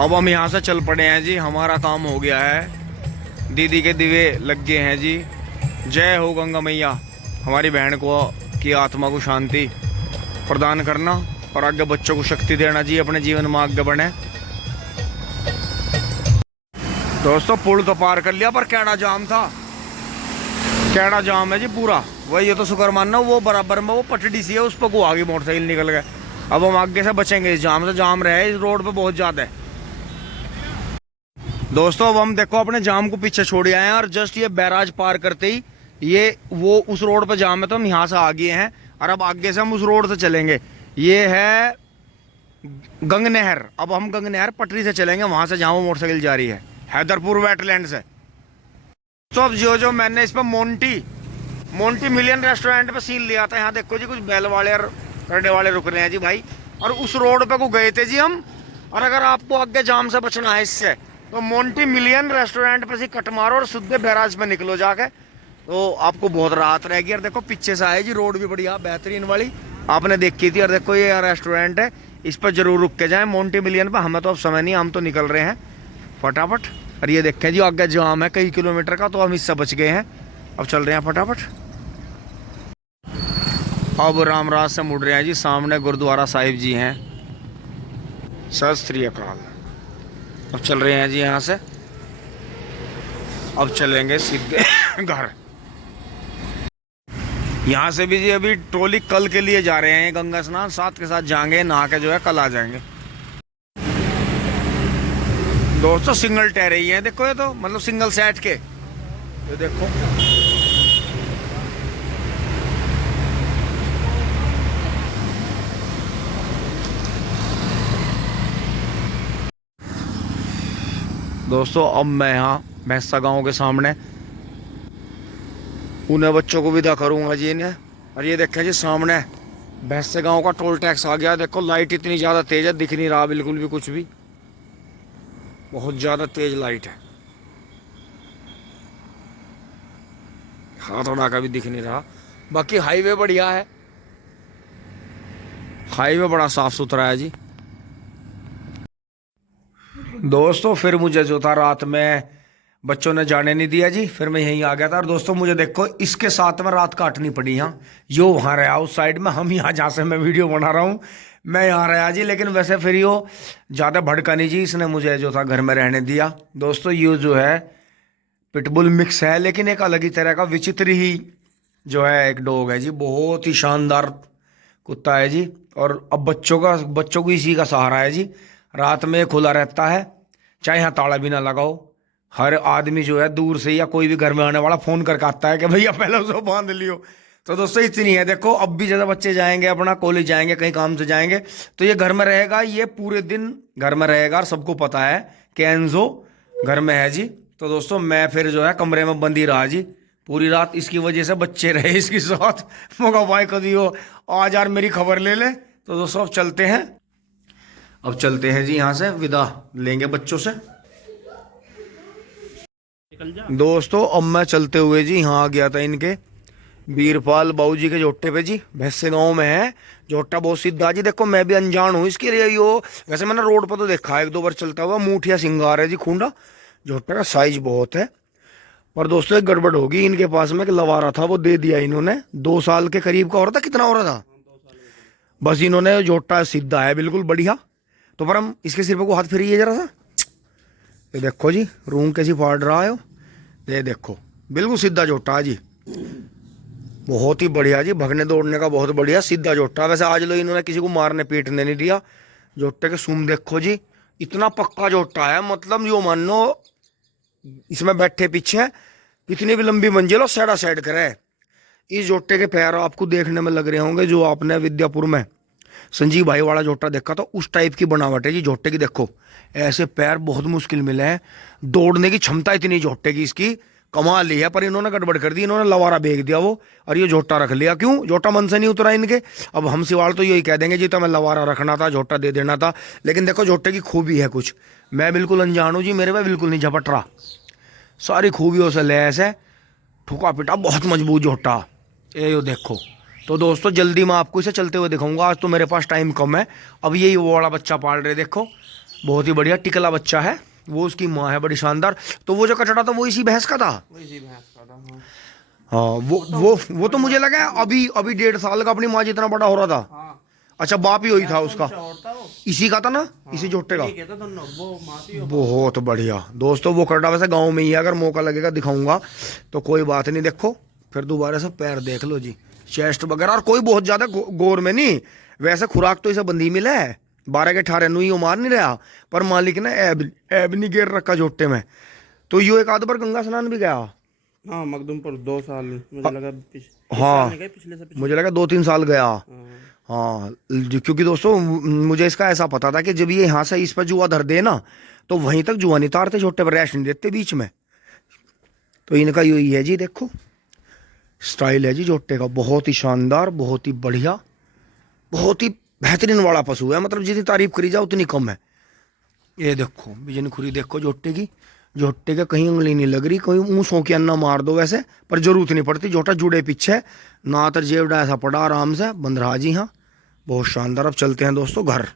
अब हम यहाँ से चल पड़े हैं जी, हमारा काम हो गया है। दीदी के दिवे लग गए हैं जी। जय हो गंगा मैया, हमारी बहन को की आत्मा को शांति प्रदान करना और आगे बच्चों को शक्ति देना जी, अपने जीवन में आगे बढ़े। दोस्तों पुल तो पार कर लिया पर कैड़ा जाम था, कैड़ा जाम है जी पूरा। वही ये तो शुक्र मानना वो बराबर में वो पटड़ी सी है, उस पर को आगे मोटरसाइकिल निकल गए। अब हम आगे से बचेंगे इस जाम से, जाम रहे इस रोड पे बहुत ज्यादा है। दोस्तों अब हम देखो अपने जाम को पीछे छोड़ आए हैं और जस्ट ये बैराज पार करते ही ये वो उस रोड पे जाम है, तो हम यहाँ से आ गए हैं और अब आगे से हम उस रोड से चलेंगे। ये है गंग नहर। अब हम गंग नहर पटरी से चलेंगे वहां से जहाँ वो मोटरसाइकिल जा रही है, हैदरपुर वेटलैंड से। तो अब जो मैंने इस पर मोंटी मिलियन रेस्टोरेंट पे सीन लिया था, यहाँ देखो जी कुछ बैल वाले और करने वाले रुक रहे हैं जी भाई। और उस रोड पे को गए थे जी हम। और अगर आपको आगे जाम से बचना है इससे, तो मोंटी मिलियन रेस्टोरेंट पे से कट मारो और सीधे बैराज पे निकलो जाके, तो आपको बहुत राहत रहेगी। और देखो पीछे से आए जी, रोड भी बढ़िया बेहतरीन वाली आपने देखी थी। और देखो ये रेस्टोरेंट है, इस पर जरूर रुक के जाए मोंटी मिलियन पे। हमें तो अब समय नहीं, हम तो निकल रहे हैं फटाफट। और ये देखें जी आगे जाम है कई किलोमीटर का, तो हम इससे बच गए हैं। अब चल रहे हैं फटाफट। अब रामराज से मुड़ रहे हैं जी, सामने गुरुद्वारा साहिब जी हैं। सत श्री अकाल। अब चल रहे हैं जी यहाँ से, अब चलेंगे सीधे घर। यहाँ से भी जी अभी ट्रॉली कल के लिए जा रहे हैं गंगा स्नान, साथ के साथ जाएंगे नहा के जो है कल आ जाएंगे। दोस्तों सिंगल टायर ही है, देखो ये तो मतलब सिंगल सेट के, ये देखो। दोस्तों अब मैं यहाँ भैंसा गांव के सामने उन्हें बच्चों को विदा करूंगा जी इन्हें। और ये देखें जी सामने भैंसे गांव का टोल टैक्स आ गया। देखो लाइट इतनी ज़्यादा तेज है, दिख नहीं रहा बिल्कुल भी कुछ भी, बहुत ज़्यादा तेज लाइट है। हाथोड़ा का भी दिख नहीं रहा। बाकी हाईवे बढ़िया है, हाईवे बड़ा साफ सुथरा है जी। दोस्तों फिर मुझे जो था रात में बच्चों ने जाने नहीं दिया जी, फिर मैं यहीं आ गया था। और दोस्तों मुझे देखो इसके साथ में रात काटनी पड़ी। यहाँ यो वहाँ रहा उस साइड में, हम यहाँ जहाँ से मैं वीडियो बना रहा हूँ मैं यहाँ रहा जी। लेकिन वैसे फिर यो ज़्यादा भड़का नहीं जी, इसने मुझे जो था घर में रहने दिया। दोस्तों ये जो है पिटबुल मिक्स है, लेकिन एक अलग ही तरह का विचित्र ही जो है एक डॉग है जी, बहुत ही शानदार कुत्ता है जी। और अब बच्चों को इसी का सहारा है जी। रात में खुला रहता है, चाहे यहाँ ताला भी ना लगाओ। हर आदमी जो है दूर से या कोई भी घर में आने वाला फोन करके आता है कि भैया पहले उसे बांध लियो। तो दोस्तों इतनी है। देखो अब भी ज़्यादा बच्चे जाएंगे अपना कॉलेज जाएंगे, कहीं काम से जाएंगे, तो ये घर में रहेगा, ये पूरे दिन घर में रहेगा। और सबको पता है कि एंजो घर में है जी। तो दोस्तों मैं फिर जो है कमरे में बंद ही रहा जी पूरी रात, इसकी वजह से बच्चे रहे इसके साथ। मौका भाई कभी हो आज यार मेरी खबर ले ले। तो दोस्तों अब चलते हैं, अब चलते हैं जी यहाँ से, विदा लेंगे बच्चों से। दोस्तों अब मैं चलते हुए जी यहाँ आ गया था इनके बीरपाल बाबू जी के जोटे पे जी, भैंसे गाँव में है। जोटा बहुत सीधा जी, देखो मैं भी अनजान हूँ इसके लिए। यो वैसे मैंने रोड पर तो देखा है एक दो बार चलता हुआ, मूठिया सिंगार है जी खूंडा। जोटे का साइज बहुत है। पर दोस्तों एक गड़बड़ होगी, इनके पास में एक लवारा था वो दे दिया इन्होंने, 2 साल के करीब का हो रहा था। कितना हो रहा था बस, इन्होंने जोटा सीधा है बिल्कुल बढ़िया। तो पर हम इसके सिर पे को हाथ फिरिए जरा सा, ये देखो जी रूम कैसी फाड़ रहा है। ये देखो बिल्कुल सीधा जोटा है जी, बहुत ही बढ़िया जी, भगने दौड़ने का बहुत बढ़िया सीधा जोटा। वैसे आज लो इन्होंने किसी को मारने पीटने नहीं दिया। जोटे के सूम देखो जी, इतना पक्का जोटा है, मतलब यो मान लो इसमें बैठे पीछे कितनी भी लंबी मंजिल हो साइड साइड करे। इस जोटे के पैर आपको देखने में लग रहे होंगे जो आपने विद्यापुर में संजीव भाई वाला जोटा देखा तो उस टाइप की बनावट है जी जोटे की। देखो ऐसे पैर बहुत मुश्किल मिले हैं, दौड़ने की क्षमता इतनी जोटे की इसकी कमाल ली है। पर इन्होंने गड़बड़ कर दी, इन्होंने लवारा बेच दिया वो और ये जोटा रख लिया। क्यों? जोटा मन से नहीं उतरा इनके। अब हम सिवाड़ तो यही कह देंगे जी तो मैं लवारा रखना था, जोटा दे देना था। लेकिन देखो जोटे की खूबी है कुछ, मैं बिल्कुल अनजान हूँ जी, मेरे पे बिल्कुल नहीं झपट रहा, सारी खूबियों से लैस है, ठुका पिटा बहुत मजबूत जोटा। ये देखो। तो दोस्तों जल्दी मैं आपको इसे चलते हुए दिखाऊंगा, आज तो मेरे पास टाइम कम है। अब यही वो वाला बच्चा पाल रहे देखो, बहुत ही बढ़िया टिकला बच्चा है, वो उसकी माँ है बड़ी शानदार। तो वो जो कचड़ा था वो इसी भैंस का था। वही भैंस का था। हाँ वो तो मुझे लगा अभी अभी 1.5 साल का अपनी माँ जितना बड़ा हो रहा था। हाँ। अच्छा बाप ही वही था उसका, और था वो। इसी का था ना, इसी जोटे का। ठीक है, तो दोनों वो मासी हो। बहुत बढ़िया दोस्तों, वो कटड़ा वैसे गांव में ही है, अगर मौका लगेगा दिखाऊंगा, तो कोई बात नहीं। देखो फिर दोबारा से पैर देख लो जी, चेस्ट वगैरह, और कोई बहुत ज्यादा गोर में नहीं। वैसे खुराक तो इसे बंदी मिला है, 12 के 18 नुई मार नहीं रहा, पर मालिक ने ऐब नहीं गिर रखा जोटे में। तो यो एक आध बार गंगा स्नान भी गया। हाँ, मखदूमपुर 2 साल मुझे लगा हाँ पिछले से पिछले। मुझे लगा 2-3 साल गया। हाँ। हाँ क्योंकि दोस्तों मुझे इसका ऐसा पता था कि जब ये यहाँ से इस पर जुआ धर दे ना, तो वहीं तक जुआ नहीं तारते, छोटे पर रैश नहीं देते बीच में। तो इनका यही है जी, देखो स्टाइल है जी जोटे का, बहुत ही शानदार, बहुत ही बढ़िया, बहुत ही बेहतरीन वाला पशु है। मतलब जितनी तारीफ करी जाए उतनी कम है। ये देखो बिजन खुरी देखो जोटे की, जोटे के कहीं उंगली नहीं लग रही, कहीं ऊँसों की अन्ना मार दो वैसे, पर जरूरत नहीं पड़ती। जोटा जुड़े पीछे ना, तर जेवड़ा ऐसा पड़ा आराम से बंद रहा जी। हाँ बहुत शानदार। अब चलते हैं दोस्तों घर।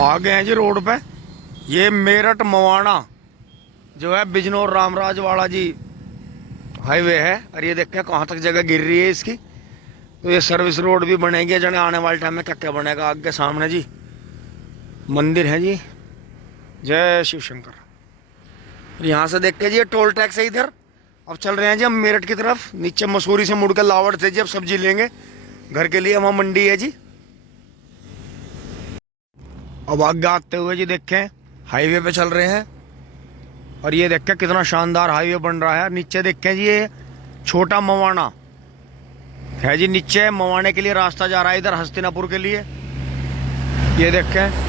आ गए हैं जी रोड पे, ये मेरठ मवाना जो है बिजनौर रामराज वाला जी हाईवे है। और ये देखते हैं कहाँ तक जगह गिर रही है इसकी। तो ये सर्विस रोड भी बनेगी जने, आने वाले टाइम में क्या क्या बनेगा आगे सामने जी मंदिर है जी। जय शिव शंकर। यहाँ से देखते जी ये टोल टैक्स है इधर। अब चल रहे हैं जी हम मेरठ की तरफ, नीचे मसूरी से मुड़कर लावड़ से जी अब सब्जी लेंगे घर के लिए, वहाँ मंडी है जी। अब आगे आते हुए जी देखें हाईवे पे चल रहे हैं, और ये देखें कितना शानदार हाईवे बन रहा है। नीचे देखें जी ये छोटा मवाना है जी, नीचे मवाने के लिए रास्ता जा रहा है इधर हस्तिनापुर के लिए। ये देखें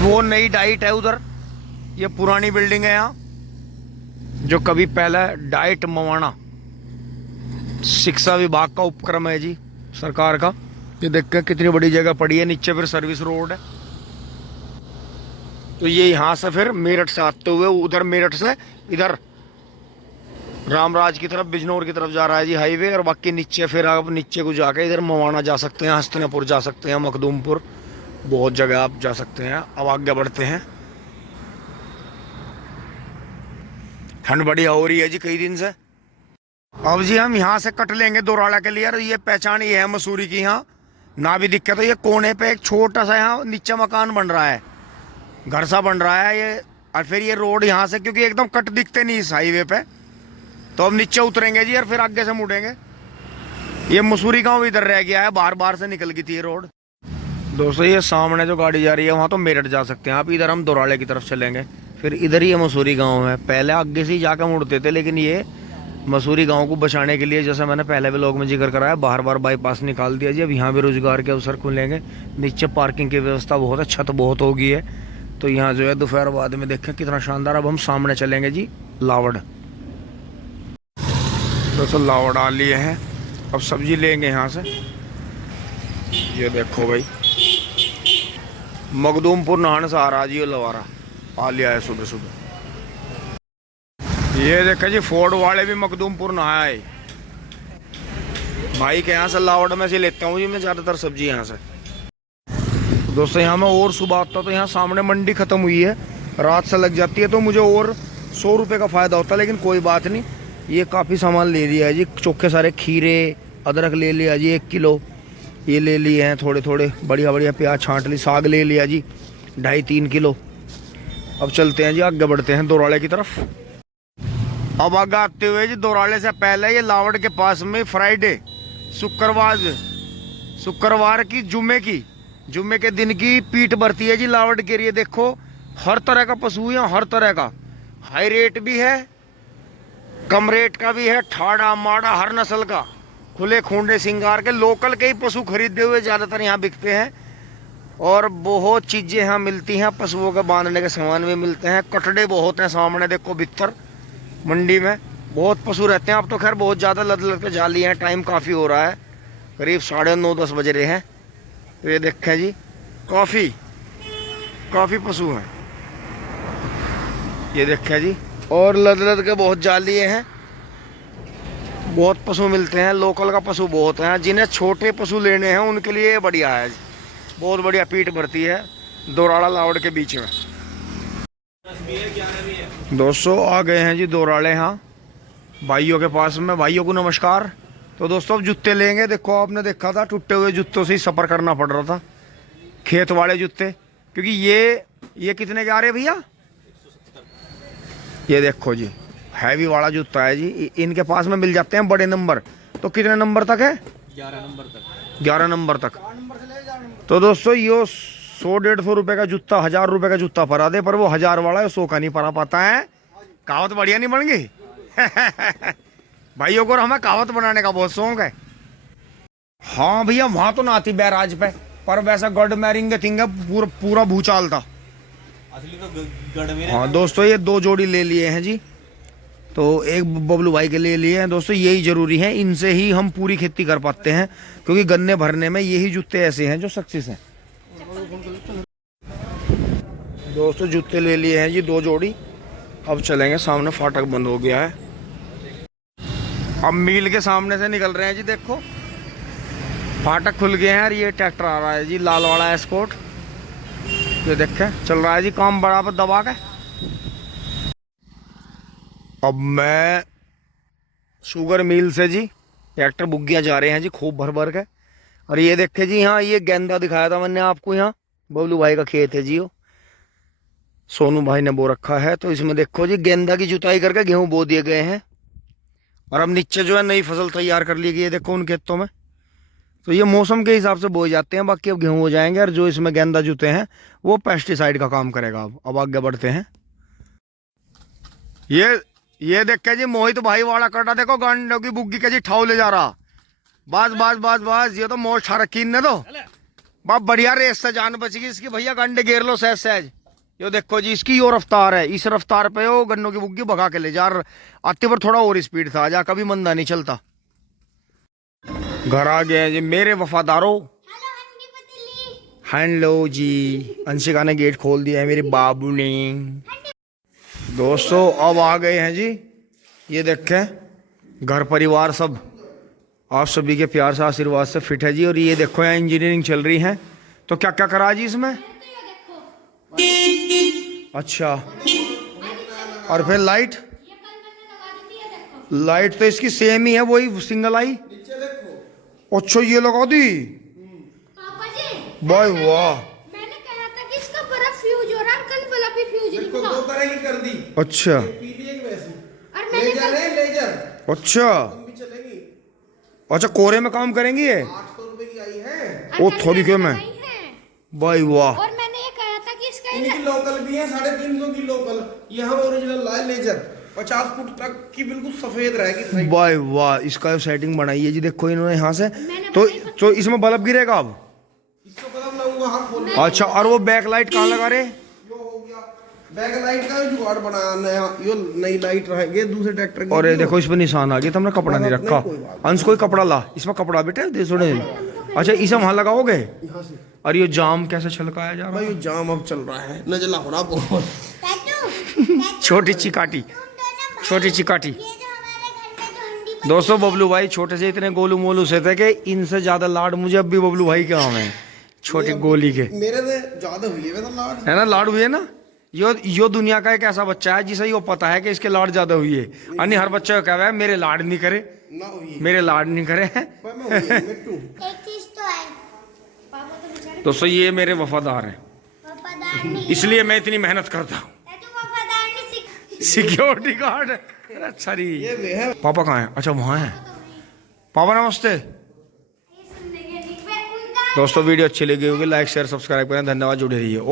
वो नई डाइट है उधर, ये पुरानी बिल्डिंग है यहाँ, जो कभी पहले डाइट मवाना शिक्षा विभाग का उपक्रम है जी सरकार का। ये देखकर कितनी बड़ी जगह पड़ी है, नीचे फिर सर्विस रोड है। तो ये यहाँ से फिर मेरठ से आते हुए उधर मेरठ से इधर रामराज की तरफ बिजनौर की तरफ जा रहा है जी हाईवे। और बाकी नीचे फिर आप नीचे को जाके इधर मवाना जा सकते हैं, हस्तिनापुर जा सकते हैं, मखदूमपुर, बहुत जगह आप जा सकते हैं। अब आगे बढ़ते हैं। ठंड बढ़िया हो रही है जी कई दिन से। अब जी हम यहाँ से कट लेंगे दोराला के लिए। और ये पहचान ये है मसूरी की, यहाँ ना भी दिक्कत। तो ये कोने पे एक छोटा सा यहाँ नीचे मकान बन रहा है, घर सा बन रहा है ये। और फिर ये रोड यहाँ से, क्योंकि एकदम कट दिखते नहीं इस हाईवे पे, तो हम नीचे उतरेंगे जी और फिर आगे से मुड़ेंगे। ये मसूरी गांव इधर रह गया है, बार बार से निकल गई थी ये रोड। दोस्तों ये सामने जो गाड़ी जा रही है वहाँ तो मेरठ जा सकते हैं आप, इधर हम दोराले की तरफ चलेंगे, फिर इधर ही ये मसूरी गांव है। पहले आगे से ही जाकर मुड़ते थे, लेकिन ये मसूरी गांव को बचाने के लिए, जैसे मैंने पहले व्लॉग में जिक्र कराया, बार बार बाईपास निकाल दिया जी। अब यहाँ भी रोजगार के अवसर खुलेंगे। नीचे पार्किंग की व्यवस्था बहुत है, छत बहुत हो गई है। तो यहाँ जो है दोपहर बाद में देखें कितना शानदार। अब हम सामने चलेंगे जी लावड़। दोस्तों लावड़ आ लिए हैं, अब सब्जी लेंगे यहाँ से। ये देखो भाई मखदूमपुर नहाने से आ रहा जी, ये लवारा आ लिया है सुबह सुबह। ये देखो जी फोर्ड वाले भी मखदूमपुर नहाए भाई के यहाँ से। लावड़ में से लेता हूँ जी मैं ज़्यादातर सब्जी यहाँ से। दोस्तों यहाँ मैं और सुबह आता तो यहाँ सामने मंडी ख़त्म हुई है, रात से लग जाती है, तो मुझे और 100 रुपये का फ़ायदा होता है। लेकिन कोई बात नहीं, ये काफ़ी सामान ले लिया है जी। चोखे सारे खीरे, अदरक ले लिया जी 1 किलो, ये ले लिए हैं थोड़े थोड़े, बढ़िया बढ़िया प्याज छांट ली, साग ले लिया जी 2.5-3 किलो। अब चलते हैं जी आगे बढ़ते हैं दोराले की तरफ। अब आगे आते हुए जी दोराले से पहले ये लावड़ के पास में फ्राइडे शुक्रवार की जुम्मे के दिन की पीठ भरती है जी लावड़ के लिए। देखो हर तरह का पशु है, हर तरह का, हाई रेट भी है, कम रेट का भी है, ठाड़ा माड़ा हर नस्ल का, खुले खूंडे सिंगार के, लोकल के ही पशु खरीदे हुए ज़्यादातर यहाँ बिकते हैं। और बहुत चीज़ें यहाँ मिलती हैं, पशुओं के बांधने के सामान भी मिलते हैं। कटड़े बहुत हैं सामने देखो भीतर मंडी में, बहुत पशु रहते हैं। अब तो खैर बहुत ज़्यादा लद लद के जाली हैं, टाइम काफ़ी हो रहा है, करीब 9:30-10 बज रहे हैं। तो ये देखें जी काफ़ी पशु हैं, ये देखें जी। और लद लद के बहुत जालिए हैं, बहुत पशु मिलते हैं, लोकल का पशु बहुत हैं। जिन्हें छोटे पशु लेने हैं उनके लिए बढ़िया है, बहुत बढ़िया पीठ भरती है। दोराड़ा लावड़ के बीच में। दोस्तों आ गए हैं जी दोराड़े यहाँ भाइयों के पास में। भाइयों को नमस्कार। तो दोस्तों अब जूते लेंगे। देखो आपने देखा था टूटे हुए जूतों से ही सफ़र करना पड़ रहा था, खेत वाले जूते, क्योंकि ये कितने के आ रहे हैं भैया? ये देखो जी हैवी वाला जूता है जी। इनके पास में मिल जाते हैं बड़े नंबर। तो कितने नंबर तक है? 11 नंबर तक। 11 नंबर तक। तो दोस्तों ये 100-150 रुपए का जूता 1000 रुपए का जूता परा दे, पर वो 1000 वाला है, 100 का नहीं परा पाता है। कहावत बढ़िया नहीं बन गई? भाइयों को हमें कहावत बनाने का बहुत शौक है। हाँ भैया वहां तो ना आती बैराज पे, पर वैसा गढ़ मैरिंग थिंग पूरा भूचाल था असली तो गढ़ में। हाँ दोस्तों ये 2 जोड़ी ले लिए हैं जी। तो एक बबलू भाई के लिए लिए हैं दोस्तों। यही जरूरी है, इनसे ही हम पूरी खेती कर पाते हैं, क्योंकि गन्ने भरने में यही जूते ऐसे हैं जो सक्सेस हैं। दोस्तों जूते ले लिए हैं जी 2 जोड़ी। अब चलेंगे, सामने फाटक बंद हो गया है। अब मील के सामने से निकल रहे हैं जी। देखो फाटक खुल गए हैं और ये ट्रैक्टर आ रहा है जी, लाल वाला एस्कॉर्ट। ये देखें चल रहा है जी काम बराबर दबा के। अब मैं शुगर मिल से जी ट्रैक्टर बुग्गियाँ जा रहे हैं जी खूब भर भर के। और ये देखे जी यहाँ ये गेंदा दिखाया था मैंने आपको, यहाँ बबलू भाई का खेत है जी, वो सोनू भाई ने बो रखा है। तो इसमें देखो जी गेंदा की जुताई करके गेहूं बो दिए गए हैं। और अब नीचे जो है नई फसल तैयार कर ली गई है देखो उन खेतों में। तो ये मौसम के हिसाब से बोए जाते हैं, बाकी अब गेहूं हो जाएंगे। और जो इसमें गेंदा जूते हैं वो पेस्टिसाइड का काम करेगा। अब आगे बढ़ते हैं। ये देख के जी मोहित भाई वाला कटा देखो गांडों की बुग्गी के जी ठाव ले जा रहा। बस ये तो मोर छा रखी ने तो बाप बढ़िया रेस से जान बच गई इसकी। भैया गंडे घेर लो सहज सहज। यो देखो जी इसकी यो रफ्तार है, इस रफ्तार पे वो गन्नों की बुग्गी भगा के ले जा। आते पर थोड़ा और स्पीड था, जा कभी मंदा नहीं चलता। घर आ गए हैं जी मेरे वफादारों। हेलो जी, अंशिका ने गेट खोल दिया है मेरे बाबू ने। दोस्तों अब आ गए हैं जी। ये देखें घर परिवार सब आप सभी के प्यार से आशीर्वाद से फिट है जी। और ये देखो यहाँ इंजीनियरिंग चल रही है। तो क्या क्या करा जी इसमें? अच्छा, और फिर लाइट तो इसकी सेम ही है, वही सिंगल आई। अच्छा ये लगा दी भाई, वाह। मैंने कहा था कि इसका बर्फ फ्यूज हो रहा है, कल बल्ब भी फ्यूज नहीं हुआ। 2 तरह की कर दी। अच्छा पीली एक वैसी। और मैंने लेजर है लेजर। अच्छा तुम भी चलेगी। अच्छा कोरे में काम करेंगी ये? 800 रुपए की आई है। ओ थोड़ी के में भाई, वाह। और मैंने ये कहा था कि इसका इनकी लोकल भी है 350 की लोकल। ये हम ओरिजिनल लाए लेजर 50 फुट तक की बिल्कुल सफेद रहेगी भाई वाह। इसका सेटिंग बनाई है जी देखो इन्होंने यहाँ से। तो इसमें बल्ब गिरेगा अब? इसको बल्ब लगाऊंगा हां खोल। अच्छा और वो बैक लाइट कहाँ लगा रहे? यो हो गया बैक लाइट का जुगाड़ बनाया नया। यो नई लाइट रहेगी दूसरे ट्रैक्टर की। और ये देखो इसमें निशान आ गया, तुमने कपड़ा नहीं रखा। अंश कोई कपड़ा ला, इसमें कपड़ा बेटे दे सुने। अच्छा इसे वहां लगाओगे? यहाँ से। और ये जाम कैसे छलकाया जा रहा भाई ये जाम अब चल रहा है, नजला हो रहा बहुत। छोटी चिकाटी दोस्तों बबलू भाई छोटे से इतने गोलू मोलू से थे कि इनसे ज्यादा लाड मुझे अब भी बबलू भाई के आम है, छोटी गोली के। मेरे से ज्यादा हुई है लाड, है ना? लाड हुए ना। यो दुनिया का एक ऐसा बच्चा है जिसे यो पता है कि इसके लाड ज्यादा हुई है। अन्य हर बच्चे को कह रहा है मेरे लाड नहीं करे, ना हुई मेरे लाड नहीं करे। एक चीज तो है पापा तो बेचारे दोस्तों ये मेरे वफादार हैं, वफादार नहीं, इसलिए मैं इतनी मेहनत करता हूँ। तू वफादार नहीं सिक्योरिटी गार्ड। अच्छा री है। पापा कहाँ है? अच्छा वहाँ है। पापा नमस्ते। ये सुनने के लिए उनका दोस्तों वीडियो अच्छी लगी होगी लाइक शेयर सब्सक्राइब करें। धन्यवाद, जुड़े रहिए। और